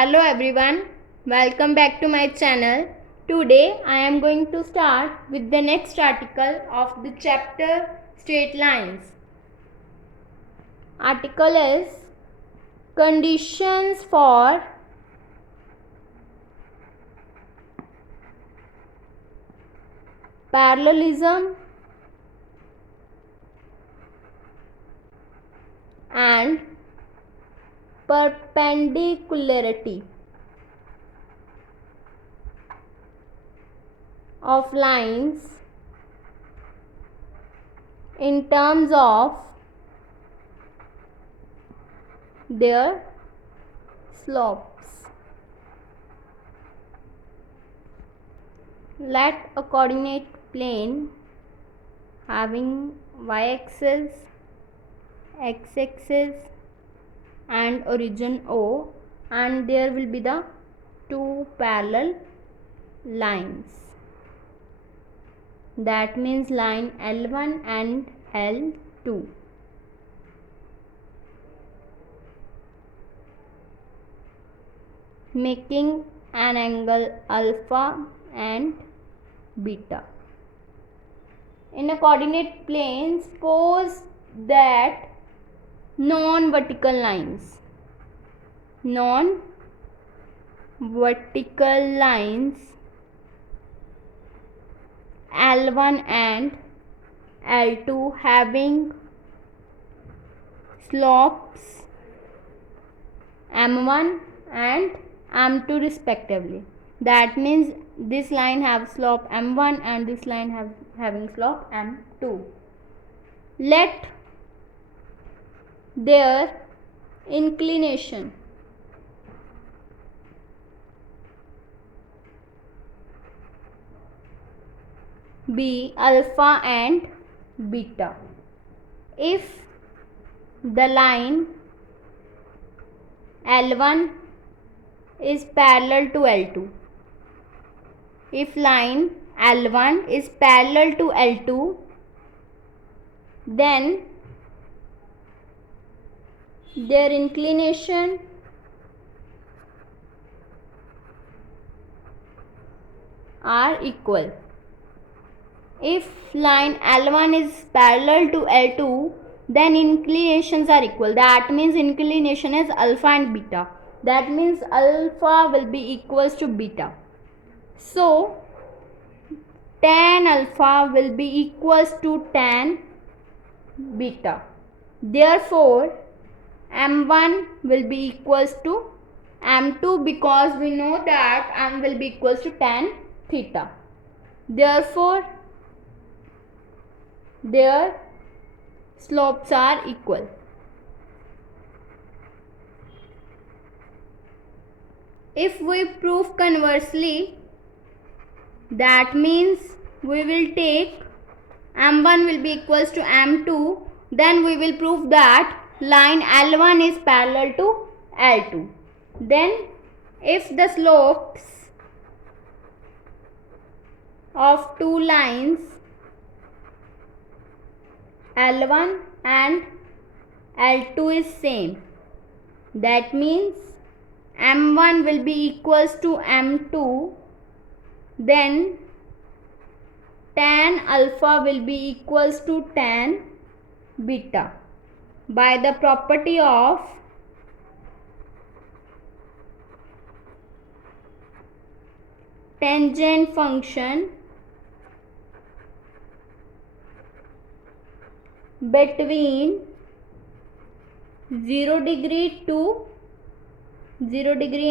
Hello everyone, welcome back to my channel. Today I am going to start with the next article of the chapter Straight Lines. Article is Conditions for Parallelism and Perpendicularity of lines in terms of their slopes. Let a coordinate plane having y-axis, x-axis and origin O, and there will be the two parallel lines. That means line L1 and L2. Making an angle alpha and beta. In a coordinate plane, suppose that non-vertical lines L1 and L2 having slopes M1 and M2 respectively. That means this line have slope M1 and this line having slope M2. Let their inclination be alpha and beta. If the line L1 is parallel to L2, if line L1 is parallel to L2, then their inclination are equal. If line L1 is parallel to L2, then inclinations are equal. That means inclination is alpha and beta. That means alpha will be equals to beta. So tan alpha will be equals to tan beta. Therefore M1 will be equals to M2 because we know that M will be equals to tan theta. Therefore their slopes are equal. If we prove conversely, that means we will take M1 will be equals to M2, then we will prove that line L1 is parallel to L2. Then if the slopes of two lines L1 and L2 is same, that means M1 will be equals to M2, then tan alpha will be equals to tan beta by the property of tangent function between 0 degree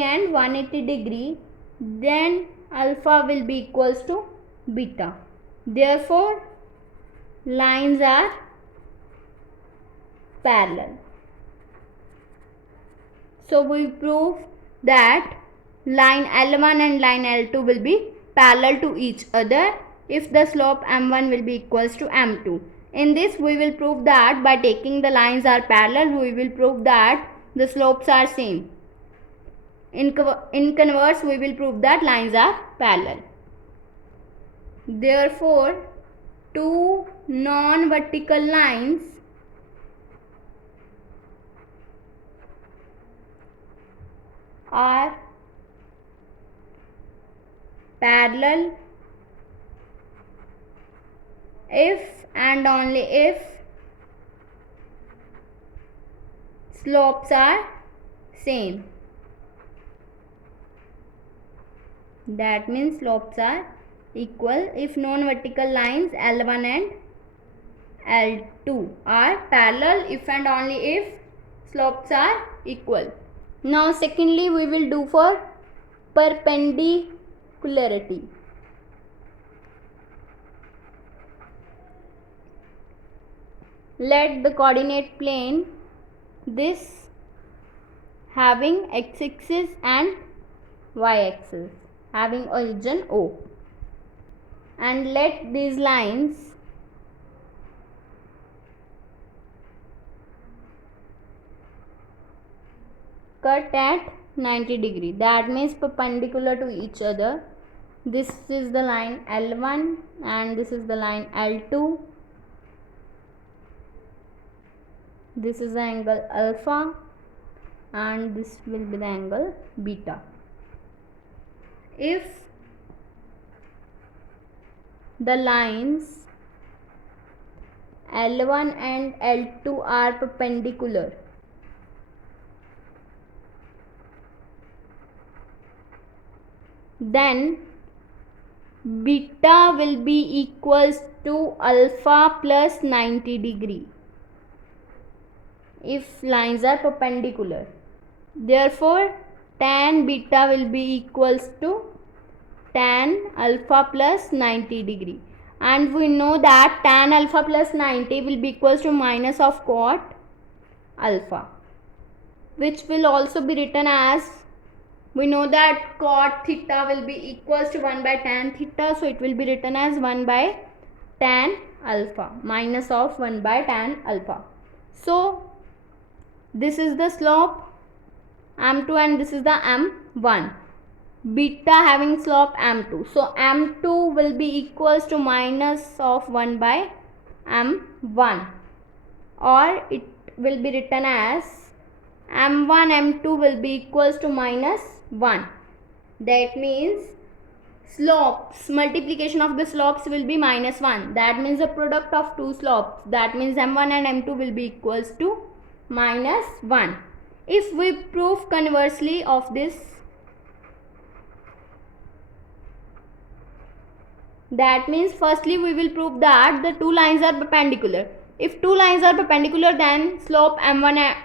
and 180 degree, then alpha will be equals to beta. Therefore lines are parallel. So we prove that line L1 and line L2 will be parallel to each other if the slope M1 will be equals to M2. In this we will prove that by taking the lines are parallel, we will prove that the slopes are same. In converse we will prove that lines are parallel. Therefore two non-vertical lines are parallel if and only if slopes are same. That means slopes are equal if non-vertical lines L1 and L2 are parallel if and only if slopes are equal. Now secondly we will do for perpendicularity. Let the coordinate plane this having x-axis and y-axis having origin O, and let these lines cut at 90 degree, that means perpendicular to each other. This is the line L1 and this is the line L2. This is the angle alpha and this will be the angle beta. If the lines L1 and L2 are perpendicular, then beta will be equals to alpha plus 90 degree if lines are perpendicular. Therefore tan beta will be equals to tan alpha plus 90 degree, and we know that tan alpha plus 90 will be equals to minus of cot alpha, which will also be written as, we know that cot theta will be equals to 1 by tan theta, so it will be written as 1 by tan alpha minus of 1 by tan alpha. So this is the slope m2 and this is the m1, beta having slope m2, so m2 will be equals to minus of 1 by m1, or it will be written as m1 m2 will be equals to minus 1. That means slopes, multiplication of the slopes will be minus 1. That means the product of two slopes, that means m1 and m2 will be equals to minus 1. If we prove conversely of this, that means firstly we will prove that the two lines are perpendicular. If two lines are perpendicular, then slope m1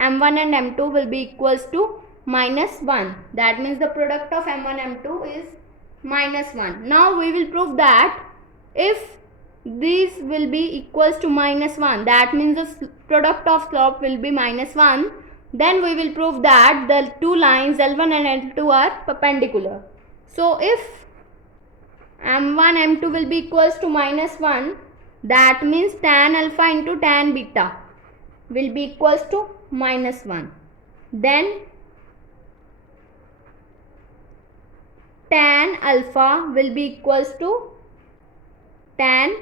and m2 will be equals to minus 1. That means the product of m1 m2 is minus 1. Now we will prove that if these will be equals to minus 1, that means the product of slope will be minus 1, then we will prove that the two lines L1 and L2 are perpendicular. So if m1 m2 will be equals to minus 1, that means tan alpha into tan beta will be equals to minus 1. Then tan alpha will be equals to tan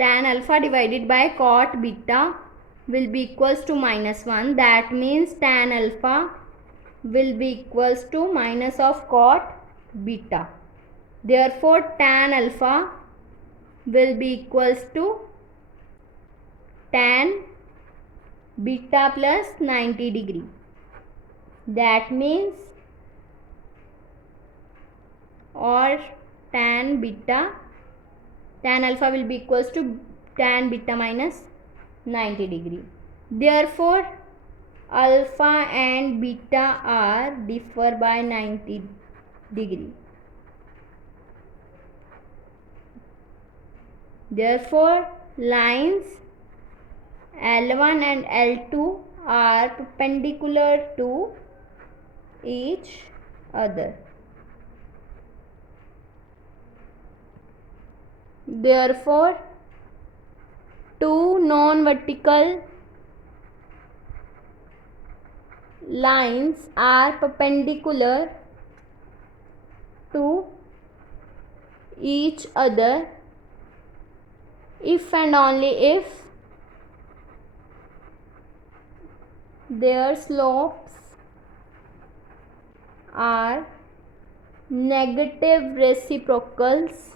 alpha divided by cot beta will be equals to minus 1. That means tan alpha will be equals to minus of cot beta. Therefore tan alpha will be equals to tan beta plus 90 degree. That means, or tan alpha will be equals to tan beta minus 90 degree. Therefore alpha and beta are differ by 90 degree. Therefore lines L1 and L2 are perpendicular to each other. Therefore two non-vertical lines are perpendicular to each other if and only if their slopes are negative reciprocals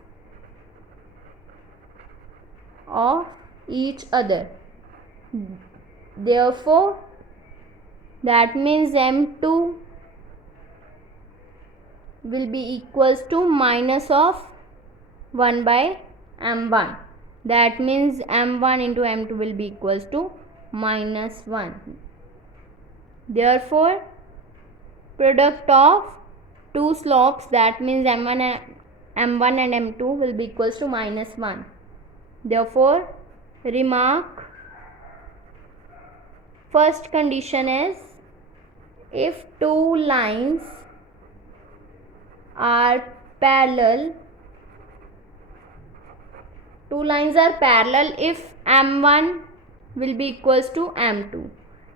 of each other. Therefore, that means M2 will be equals to minus of 1 by M1. That means M1 into M2 will be equals to minus 1. Therefore, product of two slopes, that means M1 and M2 will be equals to minus 1. Therefore, remark, first condition is if two lines are parallel, if M1 will be equals to M2.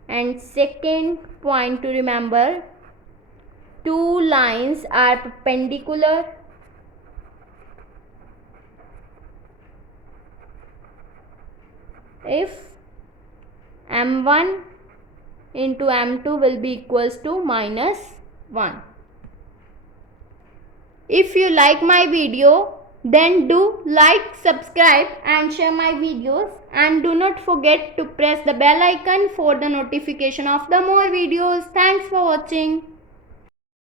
And second point to remember, two lines are perpendicular if M1 into M2 will be equals to minus 1. If you like my video, then do like, subscribe and share my videos, and do not forget to press the bell icon for the notification of the more videos. Thanks for watching.